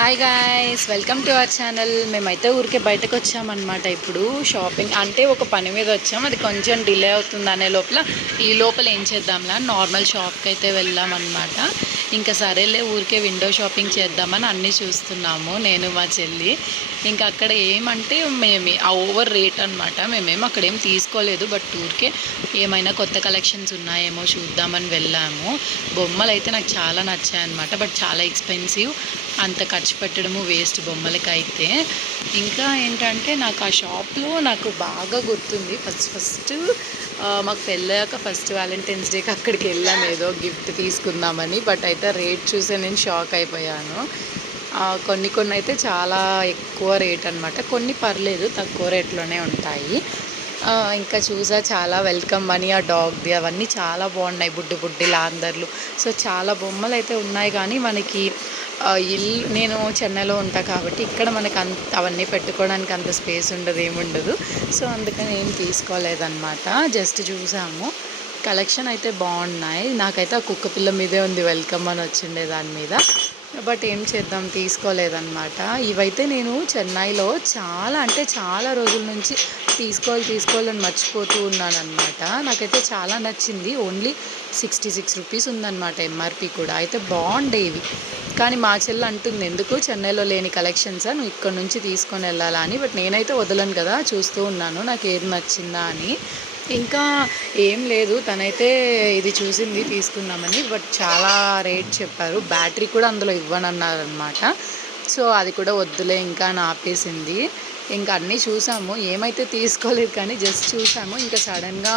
Hi guys, welcome to our channel. మేమైతే ఊరికే బయటకు వచ్చామన్నమాట. ఇప్పుడు షాపింగ్ అంటే ఒక పని మీద వచ్చాం, అది కొంచెం డిలే అవుతుంది అనే లోపల ఏం చేద్దాంలా నార్మల్ షాప్కి అయితే వెళ్ళామన్నమాట. ఇంకా సరేలే ఊరికే విండో షాపింగ్ చేద్దామని అన్నీ చూస్తున్నాము నేను మా చెల్లి. ఇంకా అక్కడ ఏమంటే ఆ ఓవర్ రేట్ అనమాట. మేమేం అక్కడ ఏం తీసుకోలేదు, బట్ ఊరికే ఏమైనా కొత్త కలెక్షన్స్ ఉన్నాయేమో చూద్దామని వెళ్ళాము. బొమ్మలు అయితే నాకు చాలా నచ్చాయి అనమాట, బట్ చాలా ఎక్స్పెన్సివ్, అంత ఖర్చు పెట్టడము వేస్ట్ బొమ్మలకైతే. ఇంకా ఏంటంటే నాకు ఆ షాప్లో నాకు బాగా గుర్తుంది, ఫస్ట్ మాకు పెళ్ళాక ఫస్ట్ వ్యాలంటైన్స్ డేకి అక్కడికి వెళ్ళాము ఏదో గిఫ్ట్ తీసుకుందామని. బట్ అయితే రేట్ చూసే నేను షాక్ అయిపోయాను. కొన్ని అయితే చాలా ఎక్కువ రేట్ అనమాట, కొన్ని పర్లేదు తక్కువ రేట్లోనే ఉంటాయి. ఇంకా చూసా చాలా వెల్కమ్ అని ఆ డాగ్ది అవన్నీ చాలా బాగున్నాయి, బుడ్డి లాందర్లు. సో చాలా బొమ్మలు అయితే ఉన్నాయి, కానీ మనకి ఇల్లు, నేను చెన్నైలో ఉంటా కాబట్టి ఇక్కడ మనకు అవన్నీ పెట్టుకోవడానికి అంత స్పేస్ ఉండదు, ఏముండదు. సో అందుకని ఏం తీసుకోలేదన్నమాట, జస్ట్ చూసాము. కలెక్షన్ అయితే బాగున్నాయి. నాకైతే ఆ కుక్క పిల్ల మీదే ఉంది వెల్కమ్ అని వచ్చిండే దాని మీద, బట్ ఏం చేద్దాం తీసుకోలేదన్నమాట. ఇవైతే నేను చెన్నైలో చాలా రోజుల నుంచి తీసుకోవాలని మర్చిపోతూ ఉన్నానన్నమాట. నాకైతే చాలా నచ్చింది. ఓన్లీ 66 రూపీస్ ఉందన్నమాట ఎంఆర్పి కూడా. అయితే బాగుండేవి, కానీ మా చెల్లి అంటుంది ఎందుకు చెన్నైలో లేని కలెక్షన్సా, నువ్వు ఇక్కడ నుంచి తీసుకొని వెళ్ళాలా అని. బట్ నేనైతే వదలను కదా, చూస్తూ ఉన్నాను నాకు ఏది నచ్చిందా అని. ఇంకా ఏం లేదు, తనైతే ఇది చూసింది తీసుకుందామని, బట్ చాలా రేట్ చెప్పారు. బ్యాటరీ కూడా అందులో ఇవ్వనన్నారనమాట. సో అది కూడా వద్దులే ఇంకా అని ఆపేసింది. ఇంకా అన్నీ చూసాము, ఏమైతే తీసుకోలేదు కానీ జస్ట్ చూసాము. ఇంకా సడన్గా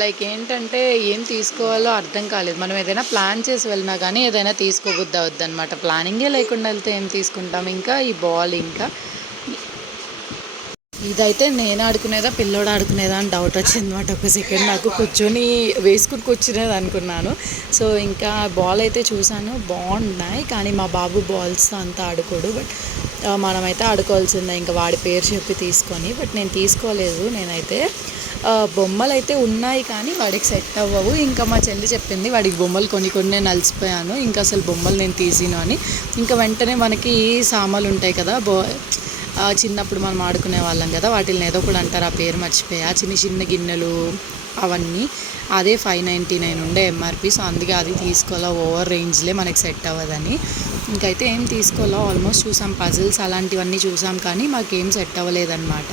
లైక్ ఏంటంటే ఏం తీసుకోవాలో అర్థం కాలేదు. మనం ఏదైనా ప్లాన్ చేసి వెళ్ళినా కానీ ఏదైనా తీసుకోబుద్ది అవుద్దన్నమాట. ప్లానింగే లేకుండా వెళ్తే ఏం తీసుకుంటాం. ఇంకా ఈ బాల్, ఇంకా ఇదైతే నేను ఆడుకునేదా పిల్లోడు ఆడుకునేదా అని డౌట్ వచ్చింది అనమాట. ఒక సెకండ్ నాకు వేసుకుని కూర్చునేది అనుకున్నాను. సో ఇంకా బాల్ అయితే చూసాను, బాగున్నాయి, కానీ మా బాబు బాల్స్తో అంతా ఆడుకోడు. బట్ మనమైతే ఆడుకోవాల్సిందే ఇంకా వాడి పేరు చెప్పి తీసుకొని. బట్ నేను తీసుకోలేదు. నేనైతే బొమ్మలు అయితే ఉన్నాయి, కానీ వాడికి సెట్ అవ్వవు. ఇంకా మా చెల్లి చెప్పింది వాడికి బొమ్మలు కొన్ని నేను అలసిపోయాను, ఇంకా అసలు బొమ్మలు నేను తీసిను అని. ఇంకా వెంటనే మనకి సామాన్లు ఉంటాయి కదా, చిన్నప్పుడు మనం ఆడుకునే వాళ్ళం కదా, వాటిని ఏదో కూడా అంటారు, ఆ పేరు మర్చిపోయా, చిన్న గిన్నెలు అవన్నీ. అదే 599 ఉండే ఎంఆర్పి. సో అందుకే అది తీసుకోవాలా, ఓవర్ రేంజ్లే మనకి సెట్ అవ్వదని. ఇంకైతే ఏం తీసుకోవాలో ఆల్మోస్ట్ చూసాం, పజిల్స్ అలాంటివన్నీ చూసాం, కానీ మాకేం సెట్ అవ్వలేదన్నమాట.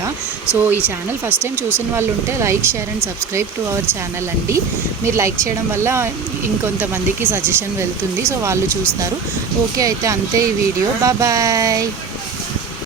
సో ఈ ఛానల్ ఫస్ట్ టైం చూసిన వాళ్ళు ఉంటే like, share and subscribe to our channel అండి. మీరు లైక్ చేయడం వల్ల ఇంకొంతమందికి సజెషన్ వెళ్తుంది, సో వాళ్ళు చూస్తారు. ఓకే, అయితే అంతే ఈ వీడియో. బాయ్.